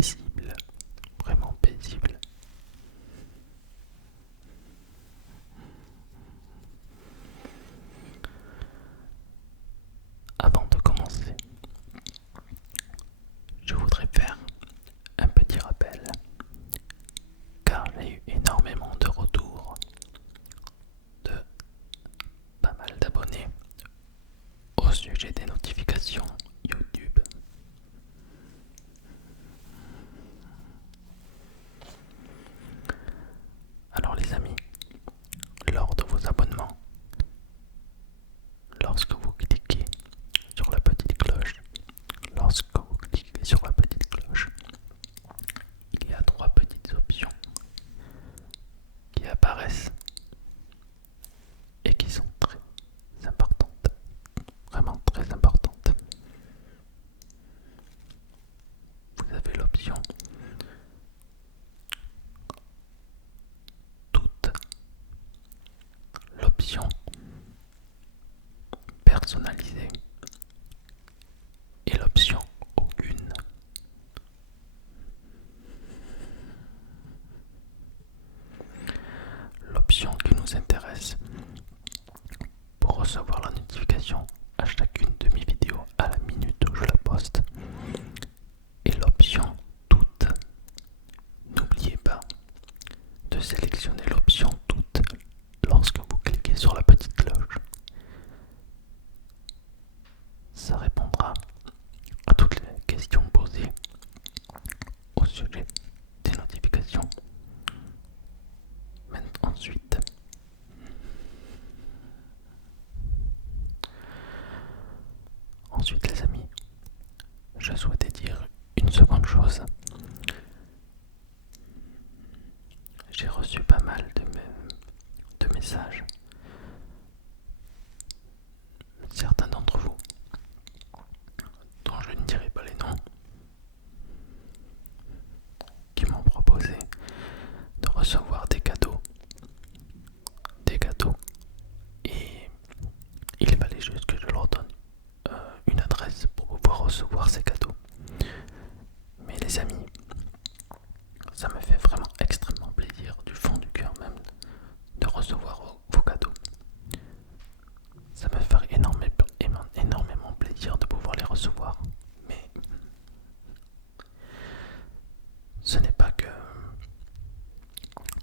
paisible, vraiment paisible. Avant de commencer, je voudrais faire un petit rappel, car j'ai eu énormément de retours de pas mal d'abonnés au sujet des notifications YouTube. Alors les amis, lors de vos abonnements, lorsque vous cliquez sur la petite cloche, il y a trois petites options qui apparaissent et qui sont très importantes, vraiment très importantes. Vous avez l'option toute, l'option personnalisée et l'option aucune. L'option qui nous intéresse pour recevoir la notification à chacune de mes vidéos à la minute où je la poste et l'option toute. N'oubliez pas de sélectionner l'option toute lorsque vous cliquez sur la petite cloche. Ça répondra à toutes les questions posées au sujet des notifications. Ensuite les amis, je souhaitais dire une seconde chose. J'ai reçu pas mal de messages. Certains d'entre vous, dont je ne dirai pas les noms, qui m'ont proposé de recevoir des cadeaux. Et il fallait juste que je leur donne une adresse pour pouvoir recevoir ces cadeaux. Mais les amis, ça me fait vraiment extrêmement plaisir, du fond du cœur même, de recevoir vos cadeaux. Ça me fait énormément plaisir de pouvoir les recevoir. Mais ce n'est pas que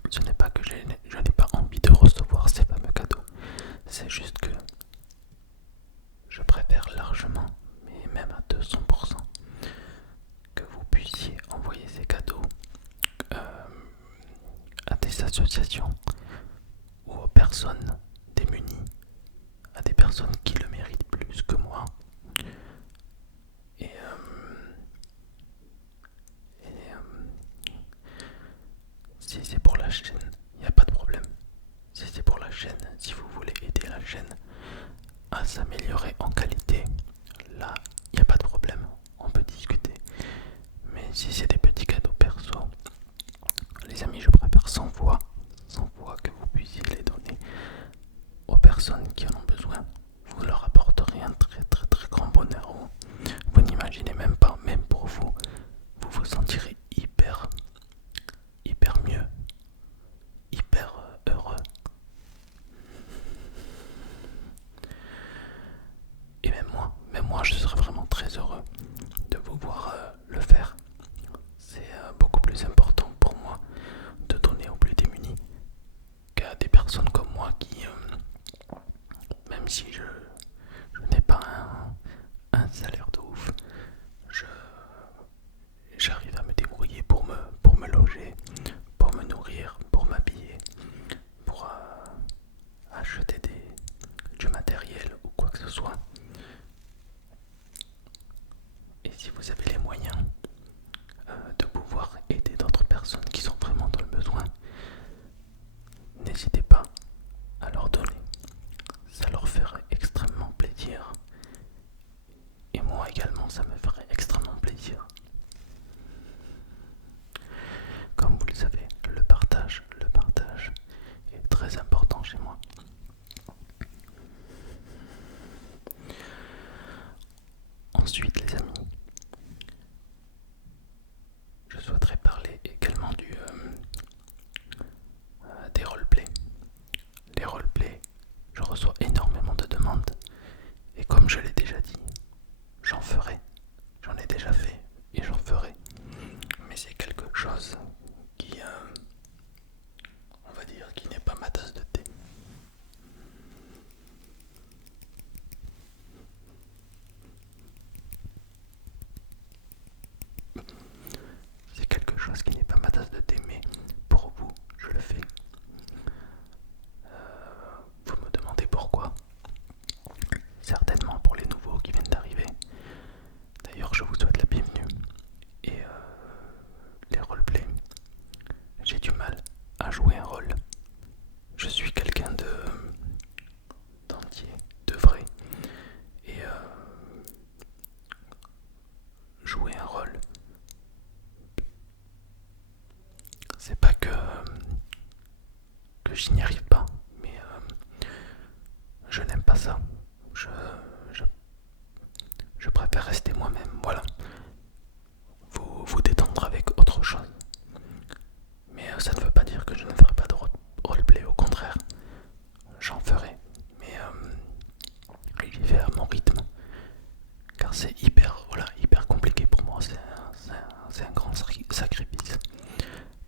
je n'ai pas envie de recevoir ces fameux cadeaux. C'est juste que je préfère largement, mais même à 200%, que vous puissiez envoyer ces cadeaux à des associations ou aux personnes démunies, à des personnes qui le méritent plus que moi. Et si c'est pour la chaîne, il n'y a pas de problème. Si c'est pour la chaîne, si vous voulez aider la chaîne à s'améliorer en qualité, là, il n'y a pas de problème. On peut discuter. Mais si c'est des petits cadeaux perso, les amis, je préfère sans voix que vous puissiez les donner aux personnes qui en ont besoin. Vous leur apporterez un très grand bonheur. Vous n'imaginez même pas, même pour vous, vous vous sentirez hyper mieux, hyper heureux. souhaiterais parler également des roleplays. Les roleplays, je reçois énormément de demandes et comme je l'ai déjà dit, j'en ferai. J'en ai déjà fait et j'en ferai. Mais c'est quelque chose qui, on va dire, qui n'est pas ma tasse de thé. C'est quelque chose qui n'est pas ma tasse de thé, mais pour vous, je le fais. Vous me demandez pourquoi? Certainement pour les nouveaux qui viennent d'arriver. D'ailleurs, je vous souhaite la bienvenue. Et les roleplays, j'ai du mal à jouer un rôle. Je suis quelqu'un d'entier, de vrai. Et jouer un rôle, c'est pas que je n'y arrive pas, mais je n'aime pas ça. Je, je, je préfère rester moi-même, voilà. Vous détendre avec autre chose. Mais ça ne veut pas dire que je ne ferai pas de roleplay, au contraire. J'en ferai, mais j'y vais à mon rythme. Car c'est hyper compliqué pour moi, c'est un grand sacrifice.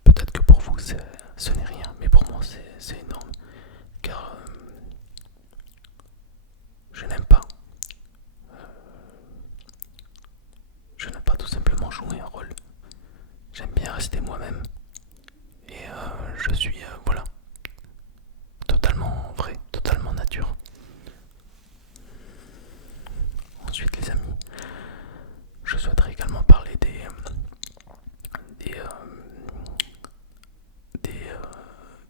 Peut-être que pour vous ce n'est rien, mais pour moi c'est énorme. Car je n'aime pas. Je n'aime pas tout simplement jouer un rôle. J'aime bien rester moi-même. Et je suis, voilà, totalement vrai, totalement nature. Ensuite les amis, je souhaiterais également parler des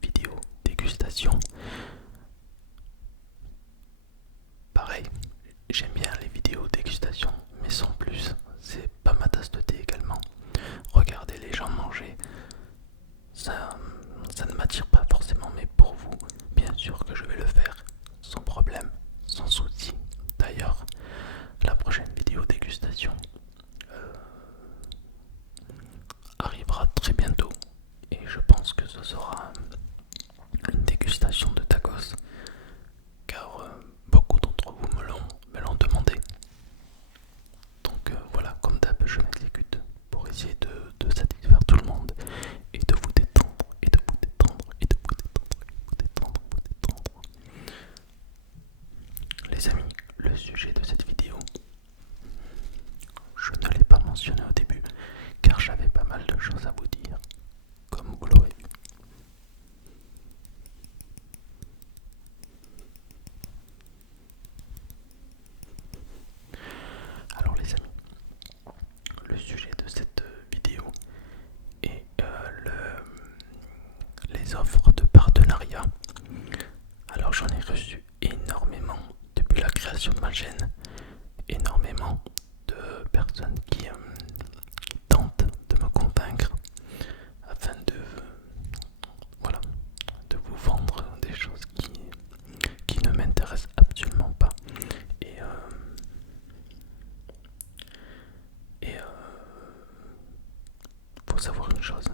vidéos dégustation. Pareil, j'aime bien les vidéos dégustation, mais sans plus, c'est pas ma tasse de thé également. Regarder les gens manger, ça ne m'attire pas forcément, mais pour vous, bien sûr que je vais le faire, sans problème, sans souci. D'ailleurs, la prochaine vidéo dégustation arrivera très bientôt, et je pense que ce sera une dégustation de tacos, car beaucoup d'entre vous me l'ont demandé. Donc voilà, comme d'hab, je m'exécute pour essayer de satisfaire tout le monde et de vous détendre, et de vous détendre, et de vous détendre, et de vous détendre, vous détendre. Les amis, le sujet de cette vidéo, je ne l'ai pas mentionné au début, car j'avais pas mal de choses à vous dire, comme vous l'aurez vu. Alors les amis, le sujet de cette vidéo est les offres de partenariat. Alors j'en ai reçu énormément depuis la création de ma chaîne, énormément de personnes qui tentent de me convaincre afin voilà, de vous vendre des choses qui ne m'intéressent absolument pas. Et faut savoir une chose,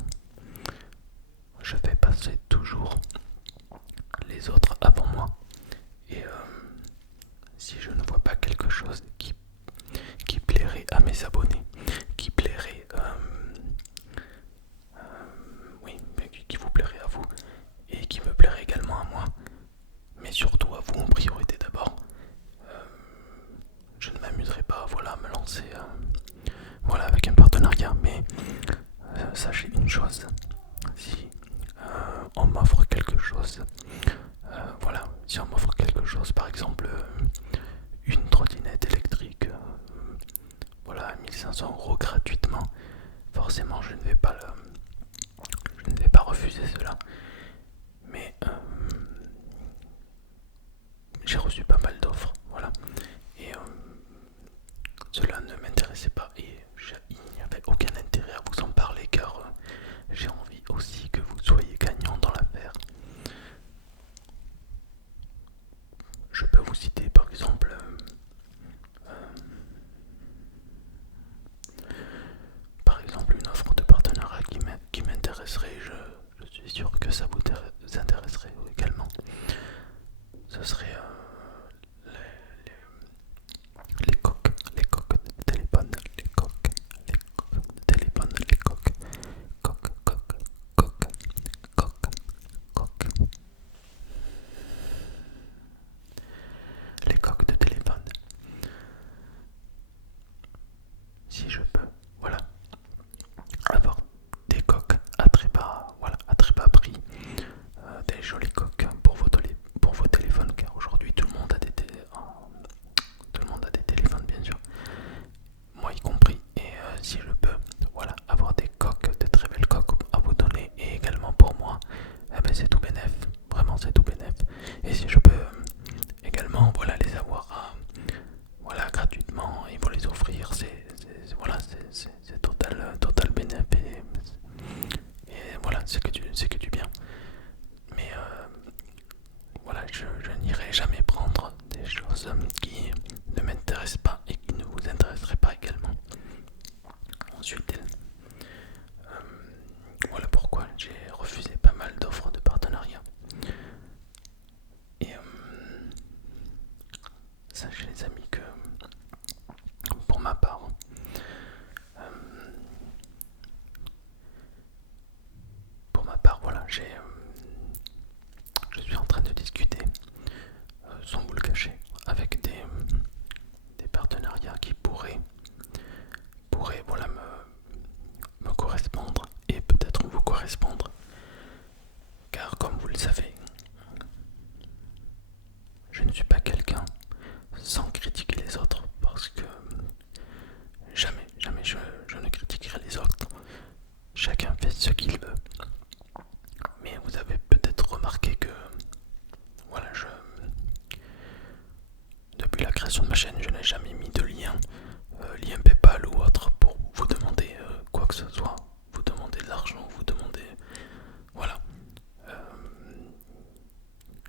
je fais passer toujours les autres avant moi. Et si je ne vois pas quelque chose qui plairait à mes abonnés, qui plairait, oui, qui vous plairait à vous et qui me plairait également à moi, mais surtout à vous en priorité d'abord, je ne m'amuserai pas, voilà, à me lancer, voilà, avec un partenariat. Mais sachez une chose, si on m'offre quelque chose, voilà, si on m'offre quelque chose, par exemple une trottinette électrique, voilà, à 1500 € gratuitement, forcément je ne vais pas refuser cela. Mais j'ai reçu pas mal d'offres, voilà, et cela ne m'intéressait pas et il n'y avait aucun intérêt à vous en parler, car j'ai chacun fait ce qu'il veut. Mais vous avez peut-être remarqué que voilà, depuis la création de ma chaîne, je n'ai jamais mis de lien PayPal ou autre pour vous demander quoi que ce soit, vous demander de l'argent, vous demander voilà. Euh,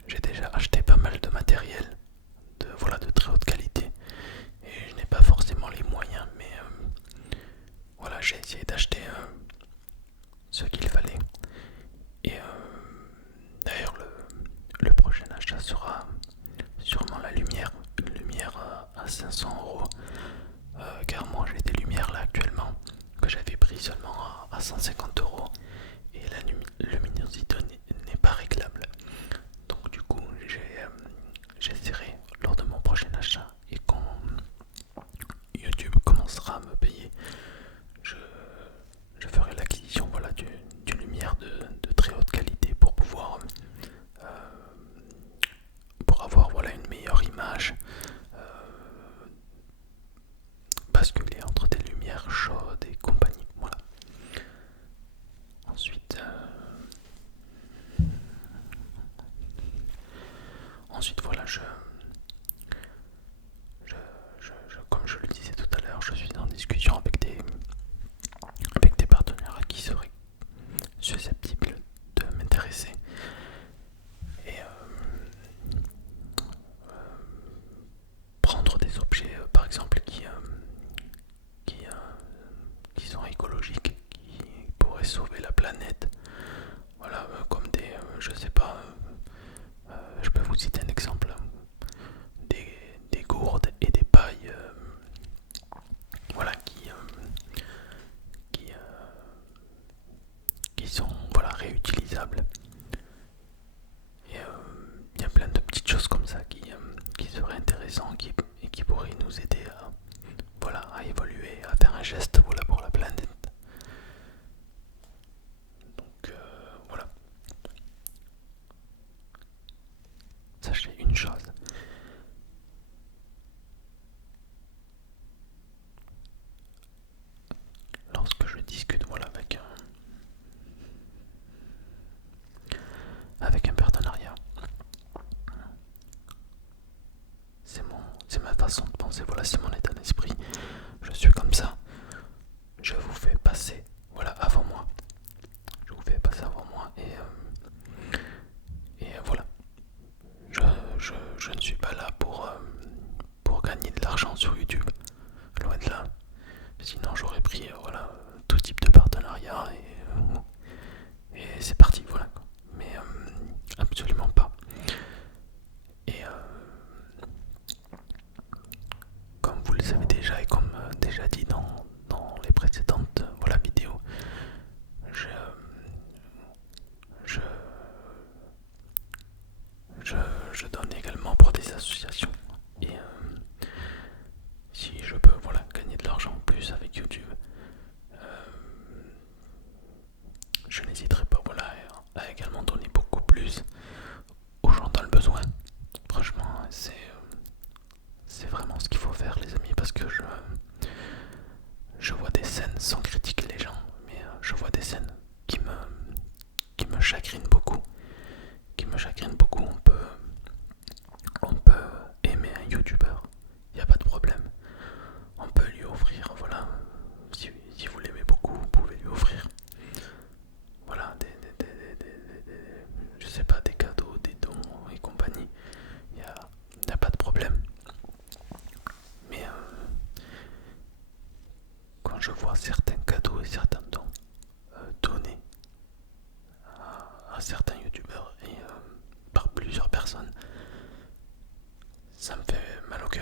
j'ai déjà acheté pas mal de matériel de très haute qualité et je n'ai pas forcément les moyens, mais voilà, j'ai essayé d'acheter ce qu'il fallait. Et d'ailleurs, le prochain achat sera sûrement la lumière, une lumière à 500 €, car moi j'ai des lumières là actuellement que j'avais pris seulement à 150 € et la luminosité n'est pas réglable. Donc du coup, j'essaierai lors de mon prochain achat et quand YouTube commencera à me payer, je, je ferai l'acquisition voilà, d'une lumière de très haute qualité euh, pour avoir voilà, une meilleure image, basculer entre des lumières chaudes et compagnie. Voilà. Ensuite voilà, comme je le disais tout à l'heure, je suis en discussion avec des partenaires qui seraient susceptibles de m'intéresser. Et prendre des objets par exemple qui, qui sont écologiques, qui pourraient sauver la planète. Voilà, comme je sais pas, je peux vous citer un exemple, des gourdes et des pailles, voilà, qui, qui sont voilà, réutilisables. Et il y a plein de petites choses comme ça qui seraient intéressantes et qui pourraient nous aider voilà, à évoluer, à faire un geste voilà, pour la planète. Donc voilà. Sachez une chose. Lorsque je discute voilà, avec un partenariat, c'est ma façon de penser, voilà, c'est mon état d'esprit. Je suis comme ça. Je vous fais passer voilà, avant moi. Je vous fais passer avant moi et voilà. Je ne suis pas là pour gagner de l'argent sur YouTube. Loin de là. Sinon j'aurais pris voilà, tout type de partenariat et c'est parti. Voilà. Mais absolument pas. Et comme vous le savez déjà et comme déjà dit dans les précédentes voilà, vidéos, je, je, je donne également pour des associations. Et si je peux voilà, gagner de l'argent en plus avec YouTube, je n'hésiterai pas voilà, à également donner beaucoup plus aux gens dans le besoin. Franchement, c'est vraiment ce qu'il faut faire les amis, parce que je vois des scènes sans critiquer les gens, mais je vois des scènes qui me chagrinent beaucoup. On peut aimer un youtubeur, il n'y a pas de problème. On peut lui offrir, voilà, si vous l'aimez beaucoup, vous pouvez lui offrir, voilà, je sais pas, des cadeaux, des dons et compagnie. Il n'y a pas de problème. Mais quand je vois certains cadeaux et certains dons donnés à certains youtubeurs et par plusieurs personnes, ça me fait mal au cœur.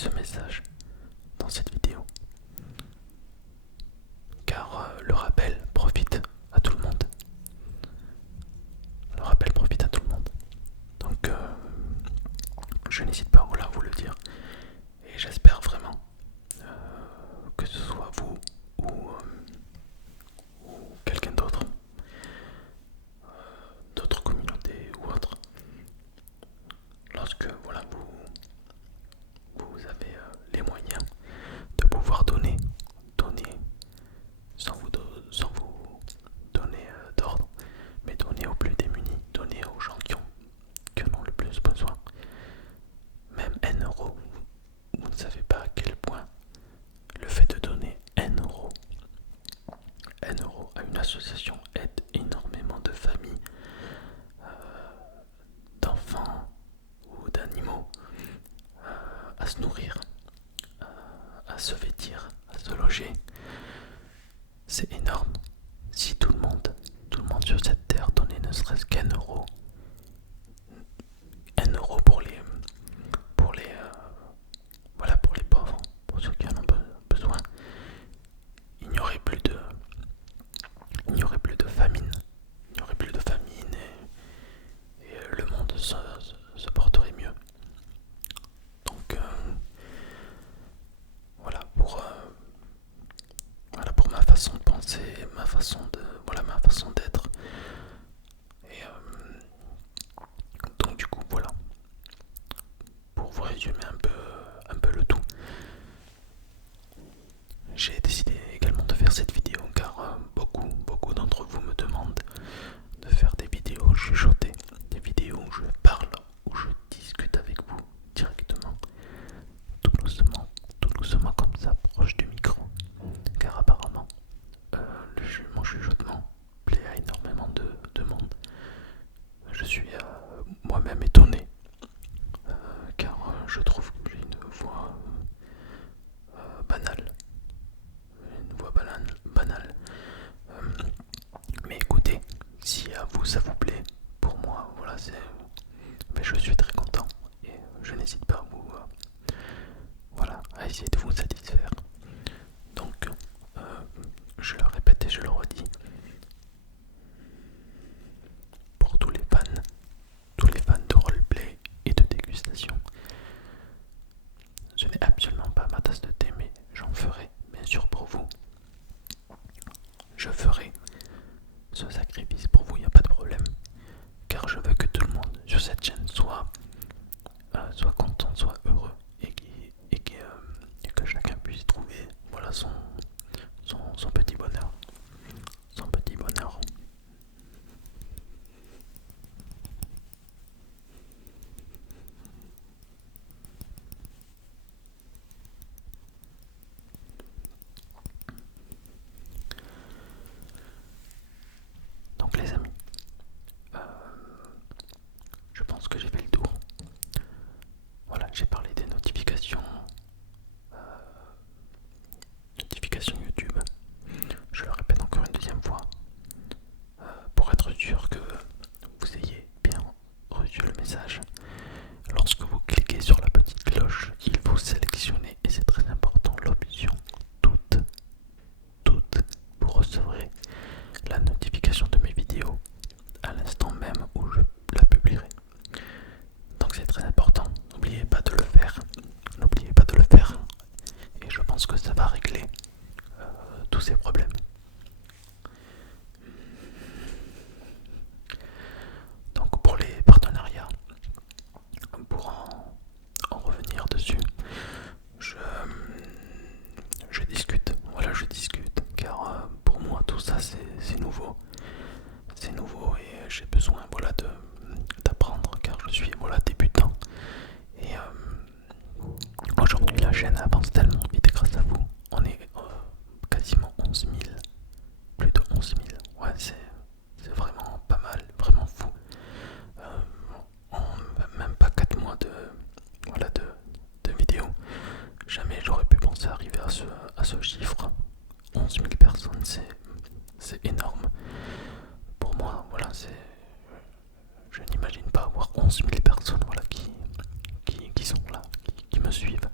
ce message dans cette vidéo. Car le rappel profite à tout le monde. Le rappel profite à tout le monde. Donc je n'hésite pas à vous le dire. Et j'espère vraiment que ce soit vous ou quelqu'un d'autre, d'autres communautés ou autres, lorsque voilà, vous avez les moyens de pouvoir donner sans vous donner d'ordre, mais donner aux plus démunis, donner aux gens qui en ont le plus besoin. Même 1 euro, vous ne savez pas à quel point le fait de donner 1 euro, 1 euro à une association aide énormément de familles, d'enfants ou d'animaux à se nourrir, à se vêtir, à se loger. C'est énorme. Si tout le monde sur cette terre donnait ne serait-ce qu'1 euro, 1 euro voilà, pour les pauvres, pour ceux qui en ont besoin, il n'y aurait plus de famine, et le monde se porterait mieux. Donc voilà pour ma façon de penser, ma façon d'être. Et donc du coup voilà, pour vous résumer un peu le tout, j'ai décidé également de faire cette vidéo car beaucoup d'entre vous me demandent de faire des vidéos chuchotées, des vidéos où je parle, où je discute avec vous directement, tout doucement comme ça, proche du micro, car apparemment mon chuchotement plaît à énormément de monde. Je suis moi-même étonné, car je trouve que j'ai une voix banale, banale. Mais écoutez, si à vous ça vous plaît, pour moi, voilà, mais je suis très content et je n'hésite pas à à essayer de vous satisfaire. Donc, je le répète et je le redis, pour tous les fans de roleplay et de dégustation, ce n'est absolument pas ma tasse de thé, mais j'en ferai bien sûr pour vous. Je ferai ce sacrifice pour vous, il n'y a pas de problème, car je veux que tout le monde sur cette chaîne soit content, soit heureux, et que chacun puisse trouver voilà son petit bonheur. Son petit bonheur. Donc les amis, je pense que j'ai fait le tour. Voilà, j'ai parlé des notifications YouTube. Je le répète encore une deuxième fois, pour être sûr que vous ayez bien reçu le message. Lorsque vous cliquez sur la petite cloche, il faut sélectionner, et c'est très important, l'option toutes. Vous recevrez la notification de mes vidéos à l'instant même où je la publierai. Donc c'est très important, n'oubliez pas de le faire. Et je pense que ça va régler tous ces problèmes. Donc pour les partenariats, pour en revenir dessus, je discute, car pour moi tout ça c'est nouveau. C'est nouveau et j'ai besoin d'apprendre, car je suis débutant. Et aujourd'hui la chaîne avance tellement vite grâce à vous. On est quasiment 11 000, plus de 11 000. Ouais, c'est vraiment pas mal, vraiment fou. En même pas 4 mois de vidéos, jamais j'aurais pu penser arriver à ce chiffre. 11 000 personnes, c'est énorme. Pour moi, je n'imagine pas avoir 11 000 personnes qui sont là, qui me suivent.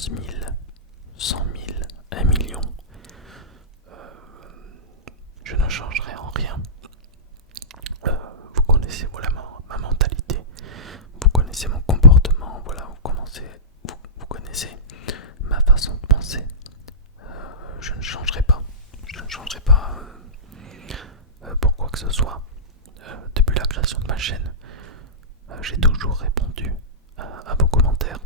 11 000, 100 000, 1 million, je ne changerai en rien. Vous connaissez voilà ma mentalité, vous connaissez mon comportement, voilà, vous connaissez ma façon de penser. Je ne changerai pas, je ne changerai pas pour quoi que ce soit. Depuis la création de ma chaîne, j'ai toujours répondu à vos commentaires.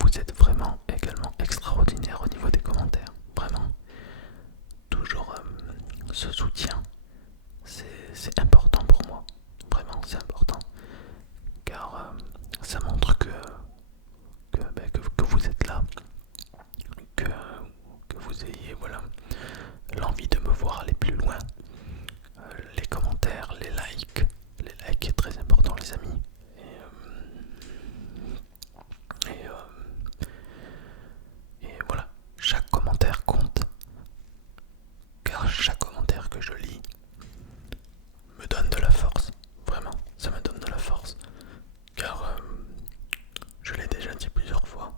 Vous êtes vraiment également extraordinaire au niveau des commentaires, vraiment. Toujours ce soutien, c'est important pour moi, vraiment c'est important, car ça montre que vous êtes là, que vous ayez voilà, l'envie de me voir aller plus loin. Les commentaires, les likes est très important les amis. Et voilà, chaque commentaire compte, car chaque commentaire que je lis me donne de la force, vraiment, ça me donne de la force, car je l'ai déjà dit plusieurs fois,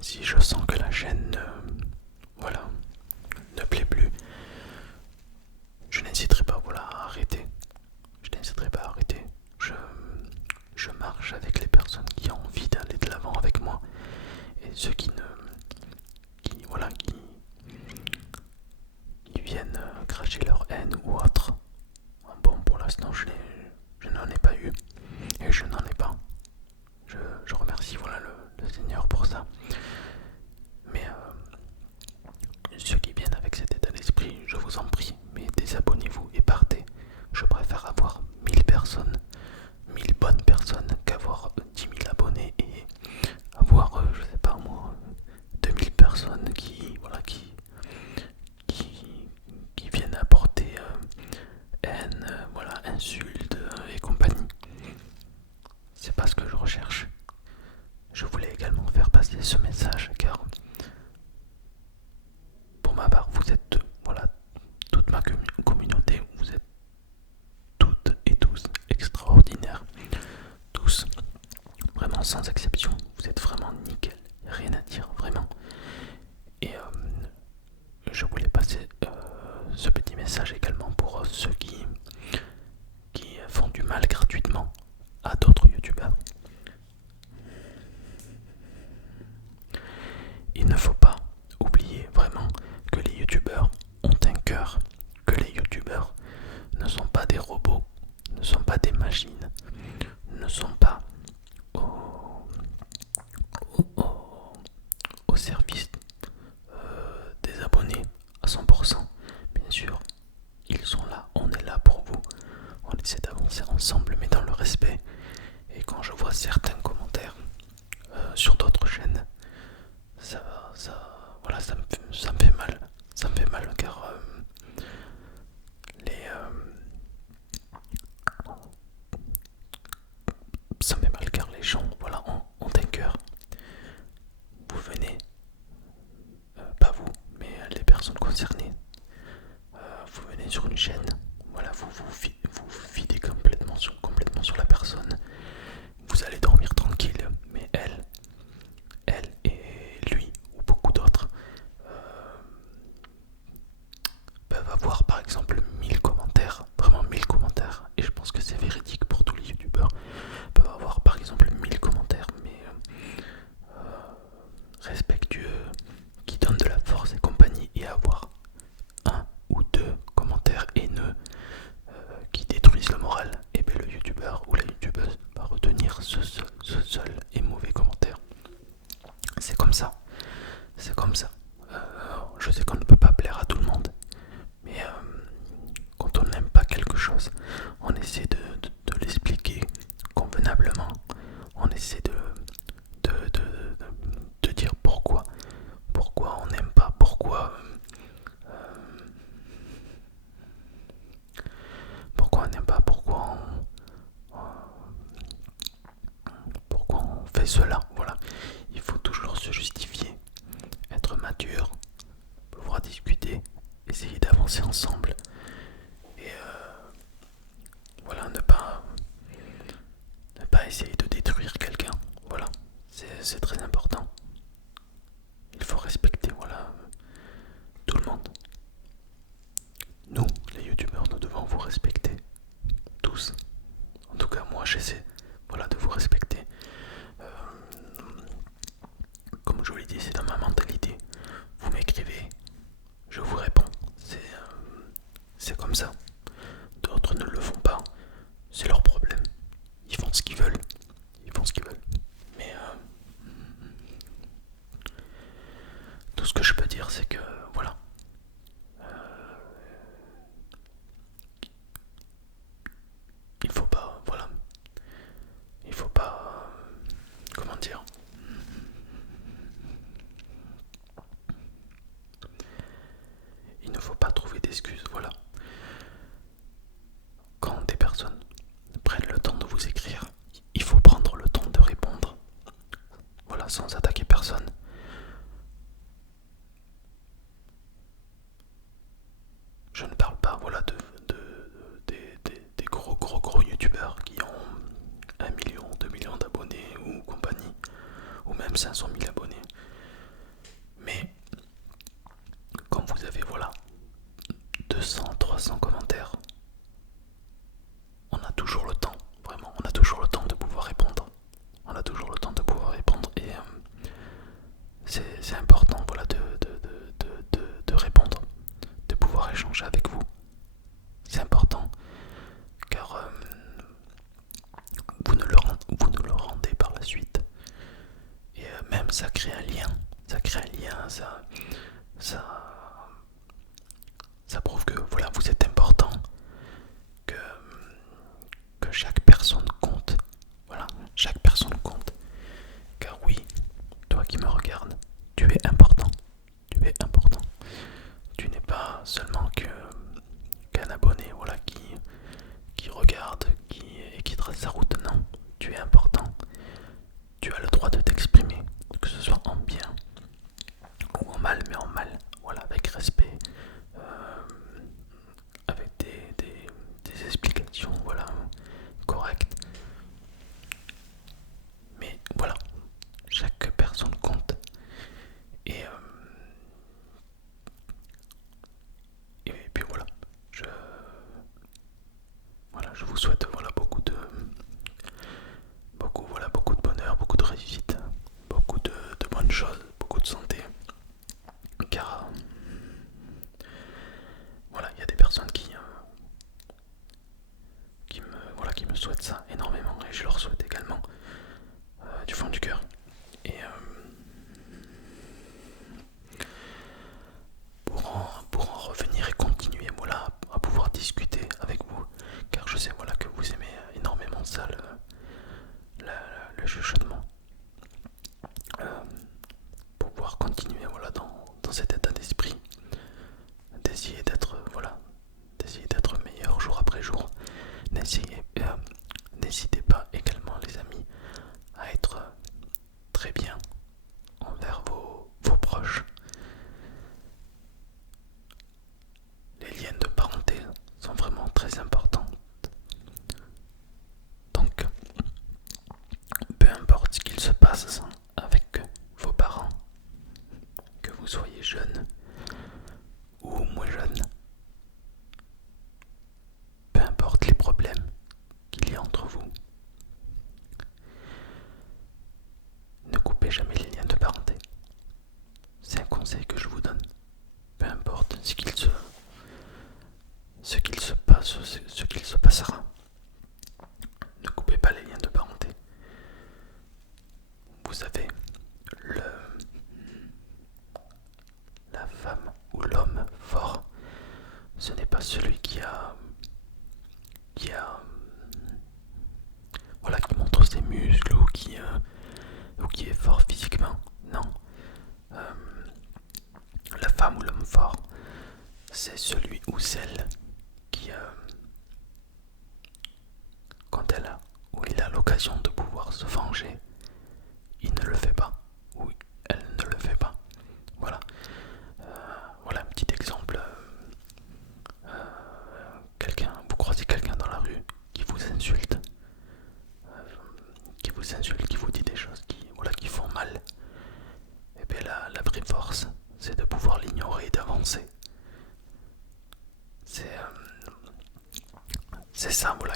si je sens que la chaîne voilà, ne plaît plus, je n'hésiterai pas voilà, à arrêter, je n'hésiterai pas à arrêter, je marche avec les personnes qui ont envie d'aller de l'avant avec moi, et ceux qui viennent cracher leur haine ou autre. Bon, pour l'instant, je n'en ai pas eu et je n'en ai pas. Je remercie voilà, le Seigneur pour ça. Mais ceux qui viennent avec cet état d'esprit, je vous en prie, mais désabonnez-vous et partez. Je préfère avoir 1000 personnes, 1000 bonnes personnes qu'avoir 10 000 abonnés et avoir, je sais pas moi, 2000 personnes qui viennent apporter haine, voilà, insultes et compagnie. C'est pas ce que je recherche. Je voulais également faire passer ce message car pour ma part vous êtes voilà toute ma communauté, vous êtes toutes et tous extraordinaires, tous, vraiment sans exception, vous êtes vraiment nickel, rien à dire vraiment. Et je voulais passer ce petit message également pour ceux qui font du mal gratuitement à d'autres youtubeurs. Il ne faut pas oublier vraiment que les youtubeurs ont un cœur, que les youtubeurs ne sont pas des robots, ne sont pas des machines, ne sont pas au service des abonnés à 100%. Bien sûr, ils sont là, on est là pour vous, on essaie d'avancer ensemble mais dans le respect. Et quand je vois certains commentaires sur d'autres chaînes, voilà, ça me fait mal. Ça me fait mal car ça me fait mal car les gens voilà, ont un cœur. Vous venez, pas vous, mais les personnes concernées, vous venez sur une chaîne, voilà, vous videz complètement sur la personne. Vous allez dormir tranquille, mais elle et lui ou beaucoup d'autres peuvent avoir par exemple 1000 commentaires, vraiment 1000 commentaires, et je pense que c'est véridique pour tous les youtubeurs, peuvent avoir par exemple 1000 commentaires, mais respectueux, qui donnent de la force et compagnie, et avoir un ou deux commentaires haineux qui détruisent le moral, et bien le youtubeur ou la youtubeuse va retenir ce seul et mauvais commentaire. C'est comme ça, c'est comme ça. Je sais qu'on ne peut pas plaire à tout le monde, mais quand on n'aime pas quelque chose, on essaie de l'expliquer convenablement, on essaie de dire pourquoi on n'aime pas, pourquoi on n'aime pas, pourquoi on fait cela, voilà. Il faut toujours se justifier, être mature, pouvoir discuter, essayer d'avancer ensemble et voilà, ne pas essayer de détruire quelqu'un, voilà, c'est très important. j'essaie voilà, de vous respecter. Euh, Comme je vous l'ai dit, c'est dans ma mentalité. Vous m'écrivez, je vous réponds. C'est comme ça. D'autres ne le font pas. C'est leur problème. Ils font ce qu'ils veulent. Ils font ce qu'ils veulent. Mais tout ce que je peux dire, c'est que voilà. Il faut pas, voilà. Il faut pas. Comment dire? Il ne faut pas trouver d'excuses, voilà. Quand des personnes prennent le temps de vous écrire, il faut prendre le temps de répondre. Voilà, sans attaquer personne. Je ne parle pas, voilà, des gros youtubeurs qui ont 1 million, 2 millions d'abonnés ou compagnie, ou même 500 000 abonnés. Mais quand vous avez, voilà, 200, 300 commentaires, on a toujours le temps, vraiment, on a toujours le temps de pouvoir répondre. On a toujours le temps de pouvoir répondre et c'est important, voilà, de répondre, de pouvoir échanger avec vous. C'est important car vous ne le rendez par la suite. Et même ça crée un lien, ça, ça prouve que voilà, vous êtes important, que, que chaque personne compte. Voilà, chaque personne compte. Car oui, toi qui me regardes, tu es important. Tu es important. Tu n'es pas seulement qu'un abonné, voilà, qui regarde, qui trace sa route. Non, tu es important. Tu as le droit de t'exprimer, que ce soit en bien ou en mal, mais en mal, voilà, avec respect, avec des explications, voilà, correctes. Mais voilà, chaque personne compte. Et, et puis voilà, voilà, je vous souhaite voilà, beaucoup de bonheur, beaucoup de réussite, beaucoup de bonnes choses, beaucoup de santé. Car voilà, il y a des personnes qui me souhaitent ça énormément et je leur souhaite également du fond du cœur. Et pour en revenir et continuer voilà, à pouvoir discuter avec vous, car je sais voilà, que vous aimez énormément ça, le chuchotement. Pour pouvoir continuer voilà, dans cet état d'esprit, d'essayer d'être voilà, d'essayer d'être meilleur jour après jour. N'hésitez pas également les amis à être très bien envers vos proches. Les liens de parenté sont vraiment très importants. Donc, peu importe ce qu'il se passe avec vos parents, que vous soyez jeune ou moins jeune, peu importe les problèmes qu'il y a entre vous, ne coupez jamais les liens de parenté. C'est un conseil que je vous donne. Peu importe ce qu'il se passera. Ne coupez pas les liens de parenté. Vous savez, la femme ou l'homme fort, ce n'est pas celui voilà, qui montre ses muscles ou qui est fort physiquement. Non. Euh, la femme ou l'homme fort, c'est celui ou celle qui, quand elle a ou il a l'occasion de pouvoir se venger, il ne le fait pas. Ou elle ne le fait pas. Voilà. Voilà un petit exemple. Vous croisez quelqu'un dans la rue qui vous insulte, qui vous dit des choses voilà, qui font mal. Et bien la vraie force, c'est de pouvoir l'ignorer et d'avancer. C'est ça voilà,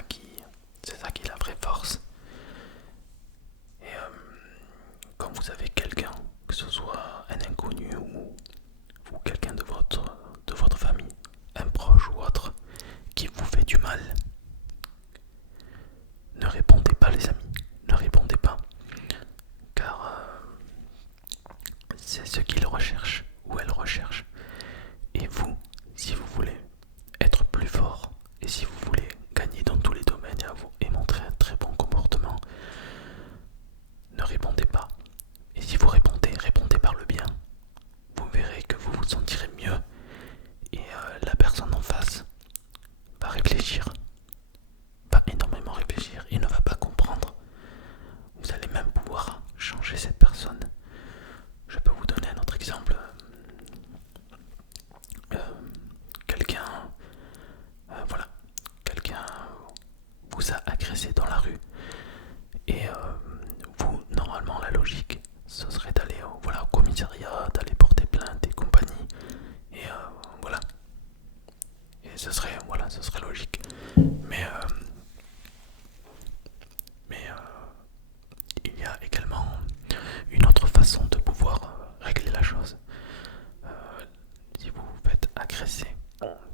C'est ça qui est la vraie force. Et quand vous avez quelqu'un, que ce soit un inconnu ou quelqu'un de votre famille, un proche ou autre, qui vous fait du mal, ne répondez pas les amis, ne répondez pas, car c'est ce qu'il recherche ou elle recherche. Et vous, si vous voulez être plus fort et si vous voulez gagner dans tous les domaines et montrer un très bon comportement, ne répondez pas. Et si vous répondez, répondez par le bien. Vous verrez que vous vous sentirez mieux et la personne en face va réfléchir, va énormément réfléchir et ne va pas comprendre. Vous allez même pouvoir changer cette personne. Je peux vous donner un autre exemple. Quelqu'un, voilà, quelqu'un vous a agressé dans la rue et vous, normalement, la logique, ce serait d'aller voilà, au commissariat, d'aller porter plainte et compagnie. Et voilà. Et ce serait logique. Mais, il y a également une autre façon de pouvoir régler la chose. Si vous vous faites agresser,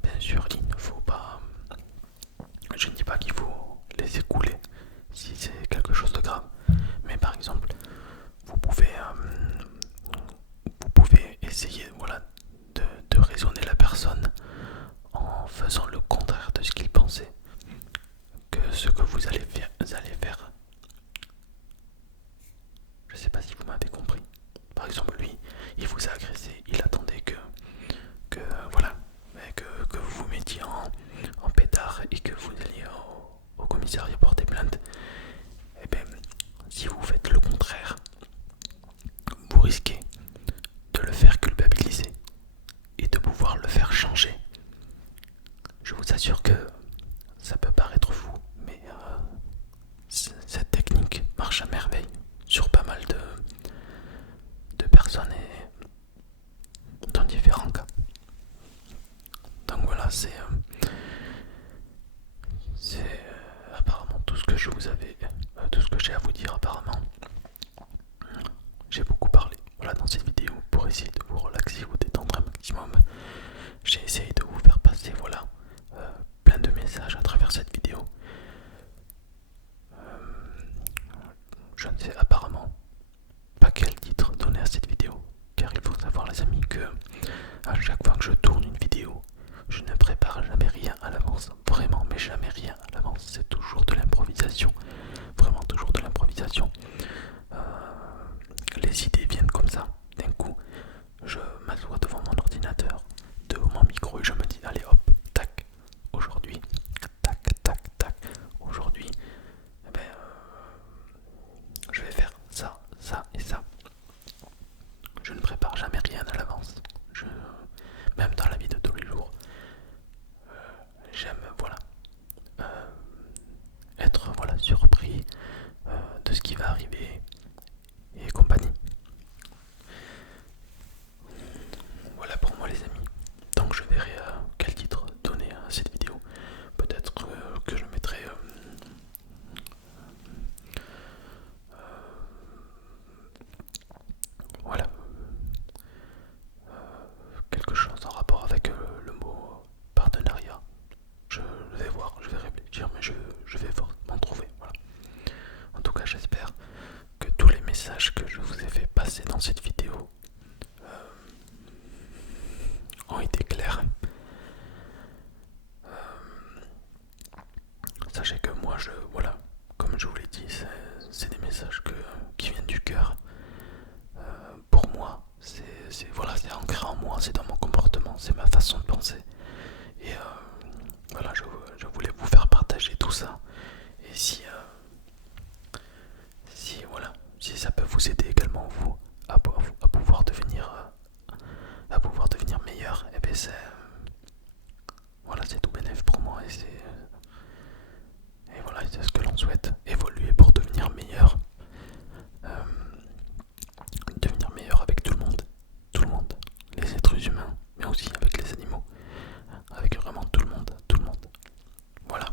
bien sûr, il ne faut pas. Je ne dis pas qu'il faut laisser couler si c'est quelque chose de grave. Mais par exemple, vous pouvez essayer voilà, de raisonner la personne en faisant le contraire de ce qu'il pensait. Que ce que vous allez faire. Je ne sais pas si vous m'avez compris. Par exemple, lui, il vous a agressé, il attendait voilà, que vous vous mettiez en pétard et que vous alliez au commissariat porter plainte. Et bien, si vous faites le contraire, vous risquez de le faire culpabiliser et de pouvoir le faire changer. Je vous assure que ça peut paraître fou, mais cette technique marche à merveille sur pas mal de personnes et dans différents cas. Donc voilà, c'est apparemment tout ce que tout ce que j'ai à vous dire apparemment. J'ai beaucoup parlé voilà, dans cette vidéo pour essayer de vous relaxer, vous détendre un maximum. J'ai essayé de vous faire passer voilà, plein de messages à travers cette vidéo. Je ne sais apparemment pas quel titre donner à cette vidéo, car il faut savoir les amis que à chaque fois que je tourne une vidéo, je ne prépare jamais rien à l'avance, vraiment, mais jamais rien à l'avance, c'est toujours de l'improvisation, vraiment toujours de l'improvisation. Les idées viennent comme ça, d'un coup, je m'assois devant mon ordinateur, devant mon micro et je me dis, allez hop, tac, aujourd'hui, tac, tac, tac, aujourd'hui, eh ben, je vais faire ça, ça et ça. Je ne prépare jamais rien à l'avance. Même dans la vie de tous les jours, j'aime voilà, être voilà, surpris de ce qui va arriver et compagnie. Voilà pour moi les amis. Donc je verrai quel titre donner à cette vidéo. Peut-être que je mettrai voilà quelque chose en rapport avec le mot partenariat. Je vais voir, je vais réfléchir, mais je vais forcément trouver. Voilà. En tout cas, j'espère que tous les messages que je vous ai fait passer dans cette vidéo ont été clairs. Sachez que moi, voilà, comme je vous l'ai dit, c'est des messages qui viennent du cœur. Pour moi, voilà, c'est ancré en moi, c'est dans mon comportement, c'est ma façon de penser. Et voilà, je voulais vous faire partager tout ça. Et si voilà, si ça peut vous aider également vous à pouvoir devenir meilleur, et bien voilà, c'est tout bénéf pour moi et voilà, c'est ce que l'on souhaite, évoluer pour devenir meilleur. Devenir meilleur avec tout le monde, les êtres humains, mais aussi avec les animaux, avec vraiment tout le monde. Voilà.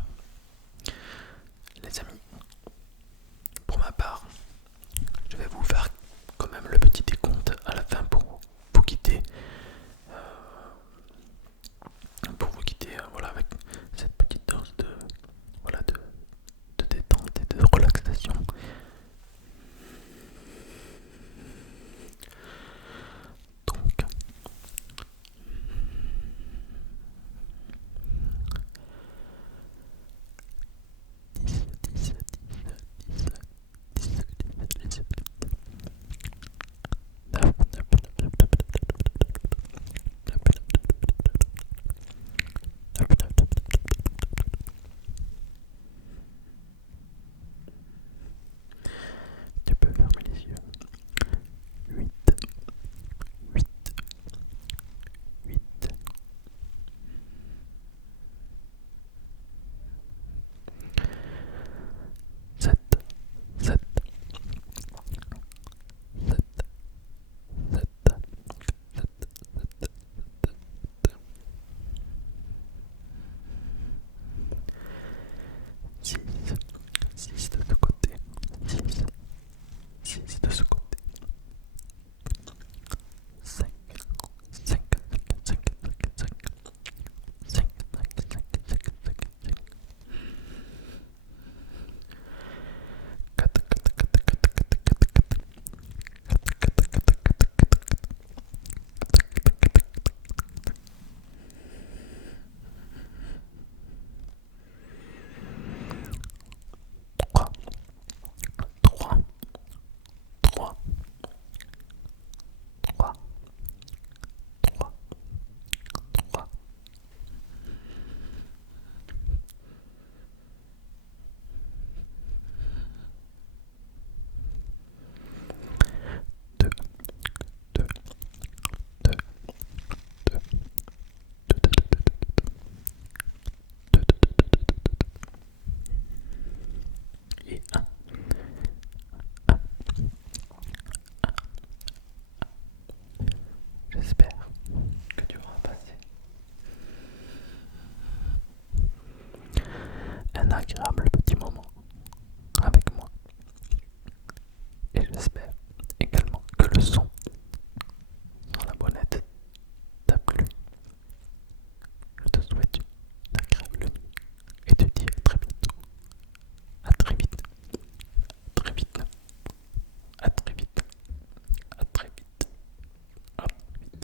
j'espère.